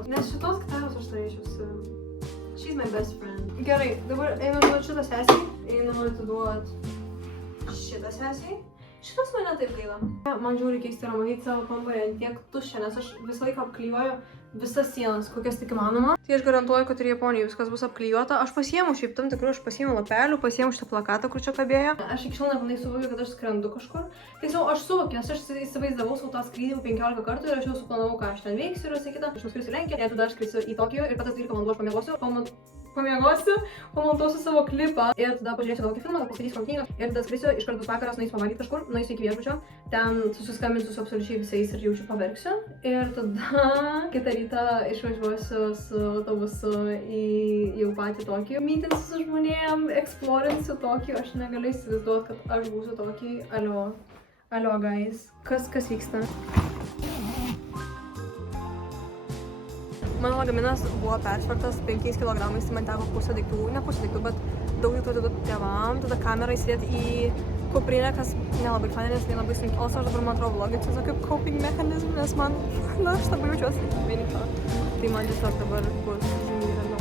gitaros. Nes šitos gitaros aš turėčiau su... She's my best friend. Gerai, dabar einu duot šitą sesiai. Einu atiduot šitą sesiai. Šitas mane taip gaila. Man žiūri keisti yra matyti savo kambarį ant tiek tuščia, nes aš visą laiką apklijuoju visas sienas, kokias tik įmanoma. Tai aš garantuoju, kad ir Japonijai viskas bus apklijuota. Aš pasiėmu šiaip tam tikrų, aš pasiėmu lapelių, pasiėmu šitą plakatą, kur čia kabėjo. Aš iki šiol nepilnai suvokiu, kad aš skrendu kažkur. Tiesiog aš suvokiu, nes aš įsivaizdavau savo tą skrydį jau 15 kartų ir aš jau suplanavau, ką aš ten veiksiu ir visą kitą. Aš nuskrisiu į Lenkiją, ir tada aš skrisiu į Tokiją ir per tas 12 valandų aš pamontuosiu savo klipą ir tada pažiūrėsiu kokį filmą, paskaitysiu knygą ir tada skrisiu iš karto vakaras, nueisiu pavalgyti kažkur, nueisiu iki viešbučio, ten susiskambinsiu su absoliučiai visais ir jaučiu paverksiu ir tada kitą rytą išvažiuosiu su autobusu į jau patį Tokiją. Mytinsiu su žmonėm, eksplorinsiu Tokiją, aš negaliu įsivaizduoti, kad aš būsiu Tokiją. Alio, guys, kas vyksta? Mano lagaminas buvo persvertas 5 kilogramais, tai man teko pusę daiktų, ne pusę daiktų, bet daug daiktų atiduoti tėvam, tada kamerą įsidėti į kuprinę, kas nelabai fainai, nes labai sunkiai. O aš dabar, man atrodo, vloginsiu kaip coping mechanism, nes man, aš dabar jaučiuosi vieniša. Tai man tiesiog dabar bus žymiai ramiau.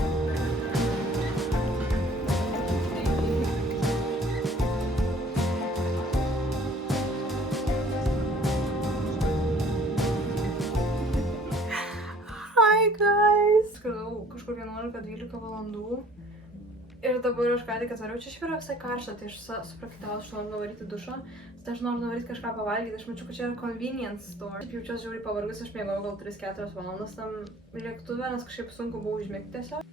Skridau kažkur 11-12 valandų ir dabar aš ką tik atvariau. Čia šiaip yra visai karšta, tai aš supraktavau, aš noriu nuvaryti dušą. Tai aš noriu nuvaryti kažką pavalgyti, aš mačiau, kad čia yra convenience store. Aš jaučiuosi žiauriai pavargus, aš miegojau gal 3-4 valandas tam lėktuve, nes kažkaip sunku buvo užmigti tiesiog.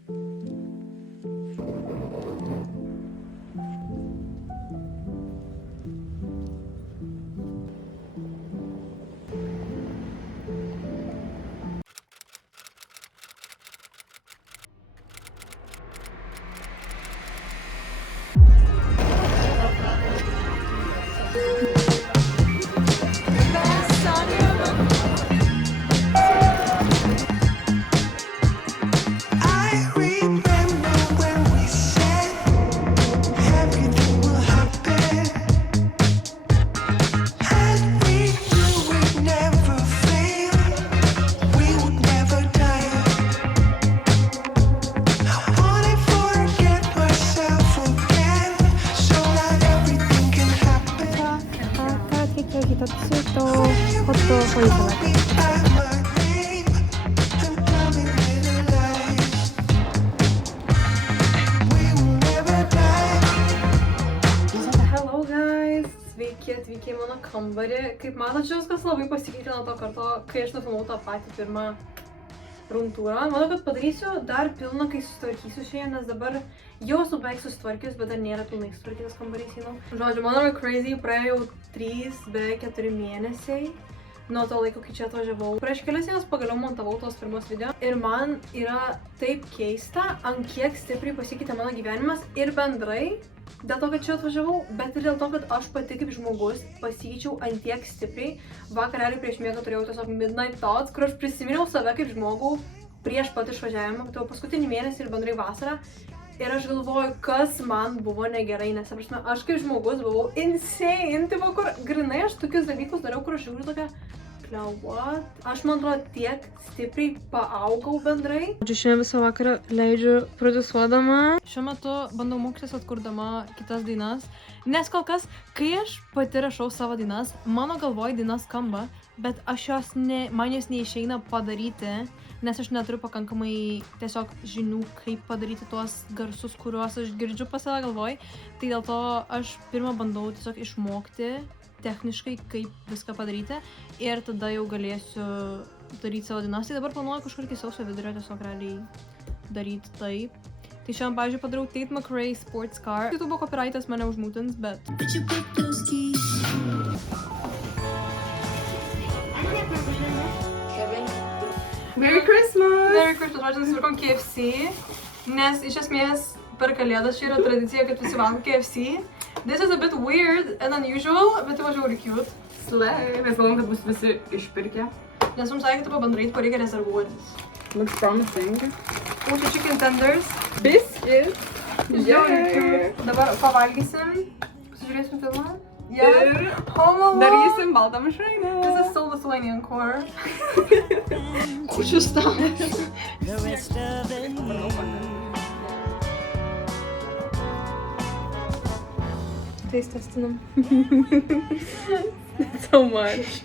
Atvykę į mano kambarį. Kaip matote, viskas labai pasikeitė nuo to karto, kai aš nufilmavau tą patį pirmą rūmtūrą. Manau, kad padarysiu dar pilną, kai susitvarkysiu šiandien, nes dabar jau esu beveik susitvarkius, bet dar nėra pilnai susitvarkytas kambarys, Žodžiu, man yra crazy, praėjo jau 3, beveik 4 mėnesiai nuo to laiko, kai čia atvažiavau. Prieš kelias dienas pagaliau montavau tos pirmos video ir man yra taip keista, ant kiek stipriai pasikeitė mano gyvenimas ir bendrai dėl to, kad čia atvažiavau, bet ir dėl to, kad aš pati kaip žmogus pasikeičiau ant tiek stipriai. Vakarėlį prieš miegą turėjau tiesiog midnight thoughts, kur aš prisiminiau save kaip žmogų prieš pat išvažiavimą, tai paskutinį mėnesį ir bendrai vasarą. Ir aš galvoju, kas man buvo negerai, nes aš kaip žmogus buvau insane, tai va, kur grinai aš tokius dalykus dariau, kur aš žiūriu tokia, what? Aš, man atrodo, tiek stipriai paaugau bendrai. Šiandien visą vakarą leidžiu produsuodama. Šiuo metu bandau mokytis atkurdama kitas dainas, nes kol kas, kai aš pati rašau savo dainas, mano galvoj dainas skamba, bet man jos neišeina padaryti, nes aš neturiu pakankamai tiesiog žinių, kaip padaryti tuos garsus, kuriuos aš girdžiu pas save galvoj. Tai dėl to aš pirmą bandau tiesiog išmokti techniškai, kaip viską padaryti ir tada jau galėsiu daryti savo dainas. Tai dabar planuoju kažkur iki sausio vidurio tiesiog realiai daryti taip. Tai šiandien, pavyzdžiui, padariau Tate McRae Sports Car. YouTube copyrightas mane užmūtins, bet... Merry Christmas! Merry Christmas! Žodžiu, nusipirkom KFC, nes iš esmės per kalėdas čia yra tradicija, kad visi valgo KFC. This is a bit weird and unusual, bet tai va žiauriai cute. Slay! Mes galvom, kad bus visi išpirkę. Nes mums sakė, kad pabandrai, ko reikia rezervuotis. Looks promising. O čia chicken tenders. Biscuits! Žiauriai cute. Dabar pavalgysim. Pasižiūrėsim filmą. Ir Home Alone. darysim baltą mišrainę. This is so Lithuanian core. Kūčių stalas. Taste testinam. So much.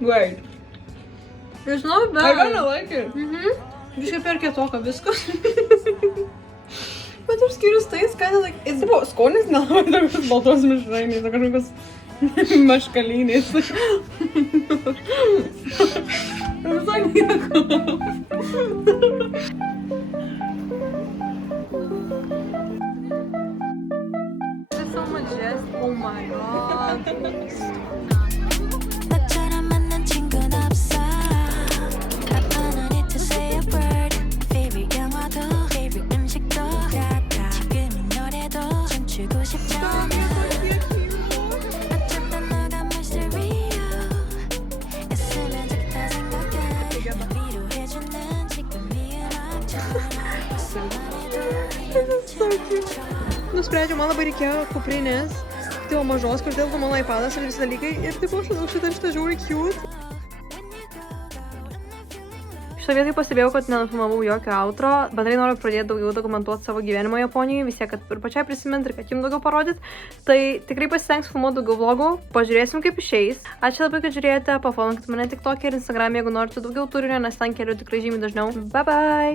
Wait. Žinau, bet... I kinda like it. Biškai per kietoka viskas. Bet ir skirius tai, kinda like... Tipo, skonis nelabai tokios baltos mišrainės, o kažkokios maškalynės. Visai nieko. There's so much yes. Oh my god. 나처럼 만난 친구는 없어. I don't need to say a word. Favorite 영화도 favorite 음식도 같아. 지금 이 노래도 춤추고 싶잖아. 어쩌다 너가 mystery야. 있으면 좋겠다 생각해. 위로해주는 지금 이 음악처럼. Nusprendžiau, man labai reikėjo kuprinės, tipo mažos, kur dėl mano iPadas ir visi dalykai. Ir tipo, aš manau, šitą žiūri cute. Šitą vietą pastebėjau, kad nenufilmavau jokio outro. Bendrai noriu pradėti daugiau dokumentuoti savo gyvenimą Japonijoje, vis tiek, kad ir pačiai prisiminti, ir kad jums daugiau parodyt. Tai tikrai pasistengsiu filmuoti daugiau vlogų, pažiūrėsim kaip išeis. Ačiū labai, kad žiūrėjote, pafollowinkit mane TikTok ir Instagram, jeigu norite daugiau turinio, nes ten keliu tikrai žymiai dažniau. Bye bye!